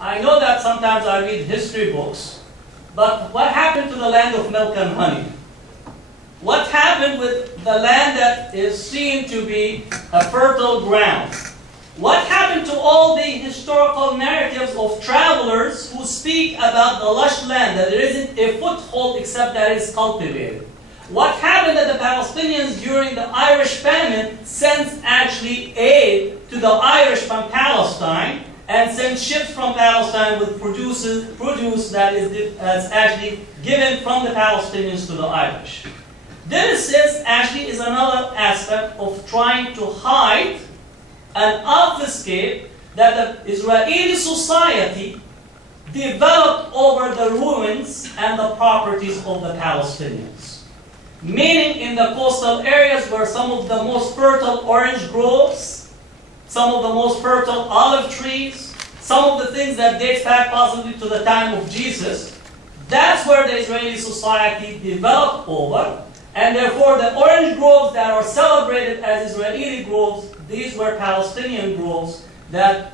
I know that sometimes I read history books, but what happened to the land of milk and honey? What happened with the land that is seen to be a fertile ground? What happened to all the historical narratives of travelers who speak about the lush land, that there isn't a foothold except that it is cultivated? What happened that the Palestinians during the Irish famine sent actually aid to the Irish from Palestine and sent ships from Palestine with produce that is actually given from the Palestinians to the Irish? This is another aspect of trying to hide and obfuscate that the Israeli society developed over the ruins and the properties of the Palestinians. Meaning in the coastal areas where some of the most fertile orange groves, some of the most fertile olive trees, some of the things that dates back possibly to the time of Jesus, that's where the Israeli society developed over. And therefore, the orange groves that are celebrated as Israeli groves, these were Palestinian groves that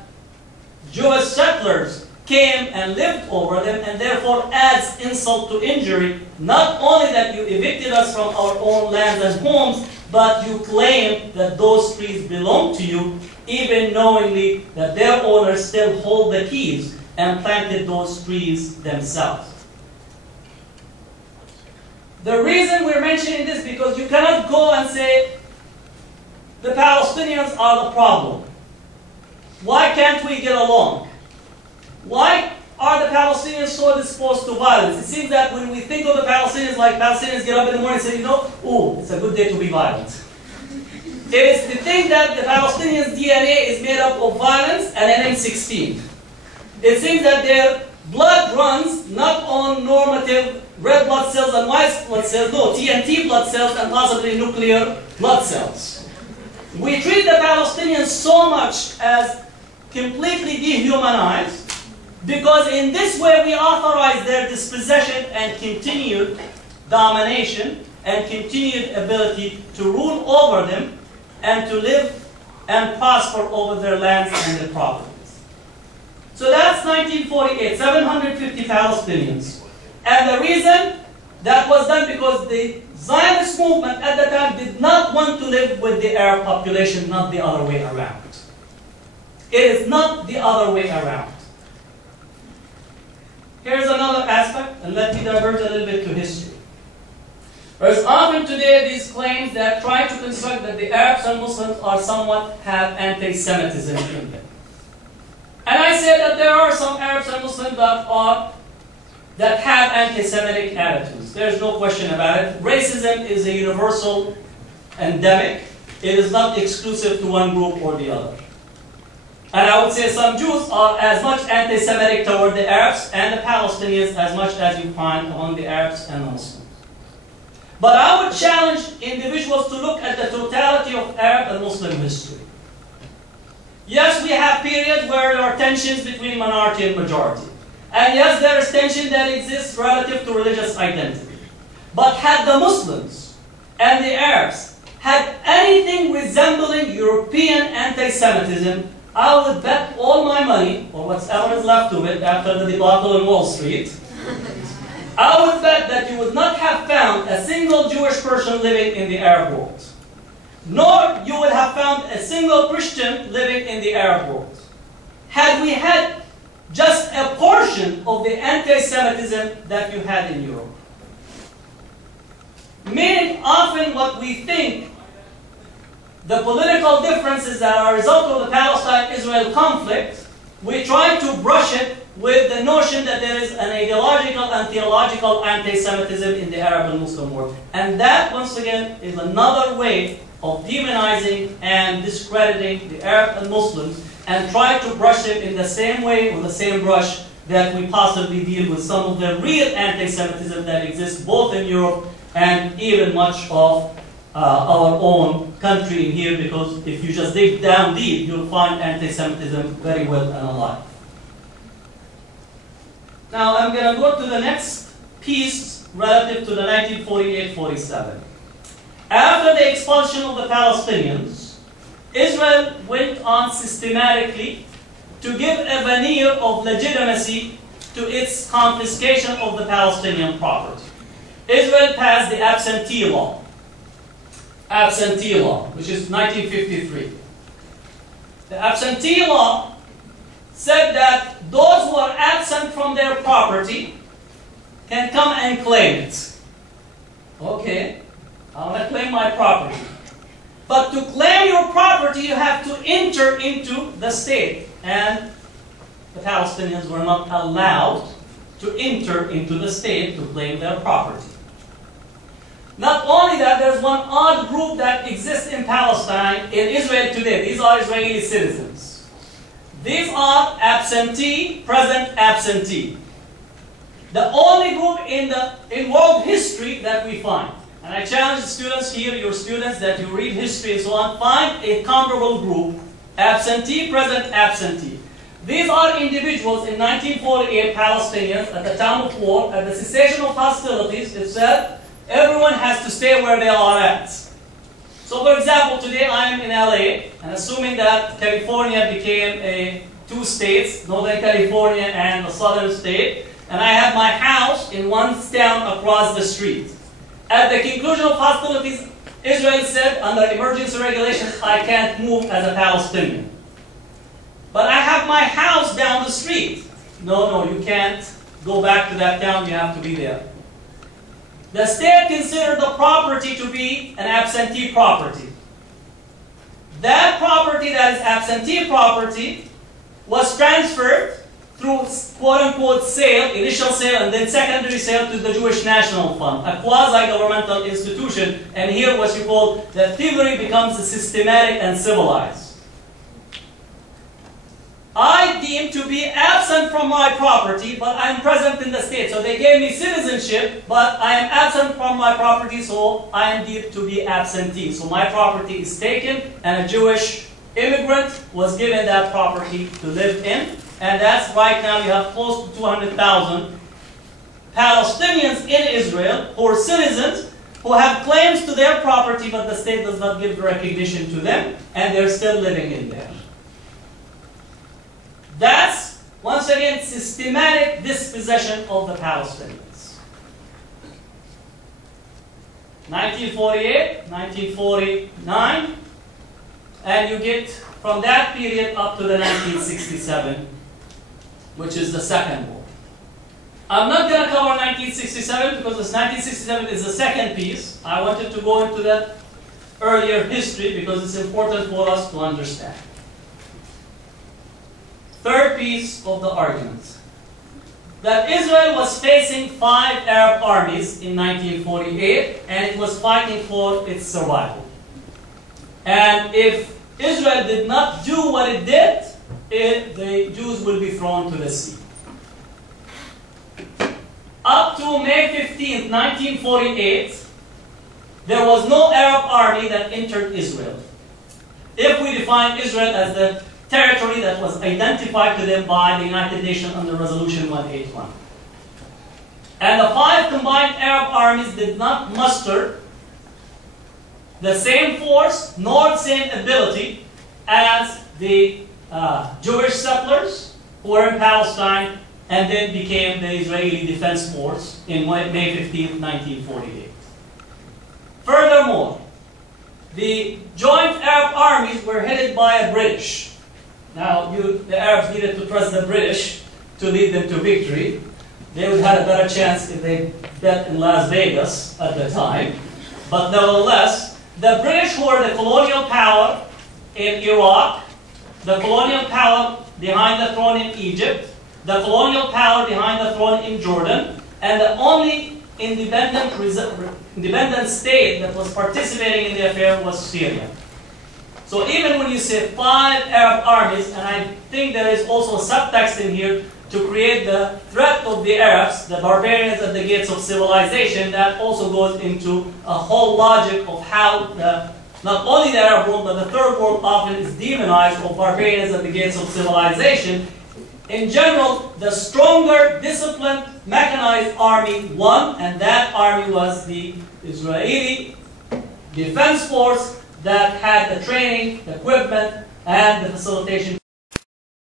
Jewish settlers came and lived over them, and therefore adds insult to injury. Not only that you evicted us from our own lands and homes, but you claim that those trees belong to you, even knowingly that their owners still hold the keys and planted those trees themselves. The reason we're mentioning this is because you cannot go and say the Palestinians are the problem. Why can't we get along? Why are the Palestinians so disposed to violence? It seems that when we think of the Palestinians, like Palestinians get up in the morning and say, oh, it's a good day to be violent. It is to think that the Palestinians' DNA is made up of violence and M16. It seems that their blood runs not on normative red blood cells and white blood cells, no, TNT blood cells and possibly nuclear blood cells. We treat the Palestinians so much as completely dehumanized because in this way we authorize their dispossession and continued domination and continued ability to rule over them and to live and prosper over their lands and their properties. So that's 1948, 750 Palestinians. And the reason that was done because the Zionist movement at the time did not want to live with the Arab population, not the other way around. It is not the other way around. Here's another aspect, and let me divert a little bit to history. There's often today these claims that try to construct that the Arabs and Muslims are somewhat have anti-Semitism in them. And I say that there are some Arabs and Muslims that have anti-Semitic attitudes. There's no question about it. Racism is a universal endemic. It is not exclusive to one group or the other. And I would say some Jews are as much anti-Semitic toward the Arabs and the Palestinians as much as you find among the Arabs and the Muslims. But I would challenge individuals to look at the totality of Arab and Muslim history. Yes, we have periods where there are tensions between minority and majority. And yes, there is tension that exists relative to religious identity. But had the Muslims and the Arabs had anything resembling European anti-Semitism, I would bet all my money, or whatever is left of it after the debacle on Wall Street, I would bet that you would not have found a single Jewish person living in the Arab world. Nor you would have found a single Christian living in the Arab world. Had we had just a portion of the anti-Semitism that you had in Europe. Meaning often what we think the political differences that are a result of the Palestine-Israel conflict, we try to brush it with the notion that there is an ideological and theological anti-Semitism in the Arab and Muslim world. And that, once again, is another way of demonizing and discrediting the Arab and Muslims and try to brush them in the same way or the same brush that we possibly deal with some of the real anti-Semitism that exists both in Europe and even much of our own country in here, because if you just dig down deep, you'll find anti-Semitism very well and alive. Now I'm going to go to the next piece relative to the 1948-47. After the expulsion of the Palestinians, Israel went on systematically to give a veneer of legitimacy to its confiscation of the Palestinian property. Israel passed the absentee law, which is 1953. The absentee law said that those who are absent from their property can come and claim it. Okay, I want to claim my property. But to claim your property, you have to enter into the state. And the Palestinians were not allowed to enter into the state to claim their property. Not only that, there's one odd group that exists in Palestine, in Israel today. These are Israeli citizens. These are absentee, present absentee. The only group in world history that we find. And I challenge the students here, your students, that you read history and so on, find a comparable group, absentee, present absentee. These are individuals in 1948, Palestinians, at the time of war, at the cessation of hostilities, it said, everyone has to stay where they are at. So for example, today I am in LA, and assuming that California became two states, Northern California and the southern state, and I have my house in one town across the street. At the conclusion of hostilities, Israel said, under emergency regulations, I can't move as a Palestinian. But I have my house down the street. No, you can't go back to that town, you have to be there. The state considered the property to be an absentee property. That property that is absentee property was transferred through quote-unquote sale, initial sale, and then secondary sale to the Jewish National Fund, a quasi-governmental institution, and here what you call the thievery becomes systematic and civilized. I deem to be absent from my property, but I am present in the state. So they gave me citizenship, but I am absent from my property, so I am deemed to be absentee. So my property is taken, and a Jewish immigrant was given that property to live in. And that's right now you have close to 200,000 Palestinians in Israel who are citizens who have claims to their property, but the state does not give the recognition to them, and they're still living in there. That's, once again, systematic dispossession of the Palestinians. 1948, 1949, and you get from that period up to the 1967, which is the second war. I'm not going to cover 1967 because this 1967 is the second piece. I wanted to go into that earlier history because it's important for us to understand. Third piece of the argument, that Israel was facing 5 Arab armies in 1948 and it was fighting for its survival. And if Israel did not do what it did, the Jews will be thrown to the sea. Up to May 15, 1948, there was no Arab army that entered Israel. If we define Israel as the territory that was identified to them by the United Nations under Resolution 181. And the 5 combined Arab armies did not muster the same force nor the same ability as the Jewish settlers who were in Palestine and then became the Israeli Defense Force in May 15, 1948. Furthermore, the joint Arab armies were headed by a British. Now, the Arabs needed to trust the British to lead them to victory. They would have a better chance if they bet in Las Vegas at the time. But nevertheless, the British who were the colonial power in Iraq, the colonial power behind the throne in Egypt, the colonial power behind the throne in Jordan, and the only independent state that was participating in the affair was Syria. So even when you say 5 Arab armies, and I think there is also a subtext in here to create the threat of the Arabs, the barbarians at the gates of civilization, that also goes into a whole logic of how not only the Arab world, but the third world often is demonized of barbarians at the gates of civilization. In general, the stronger, disciplined, mechanized army won, and that army was the Israeli Defense Force that had the training, the equipment, and the facilitation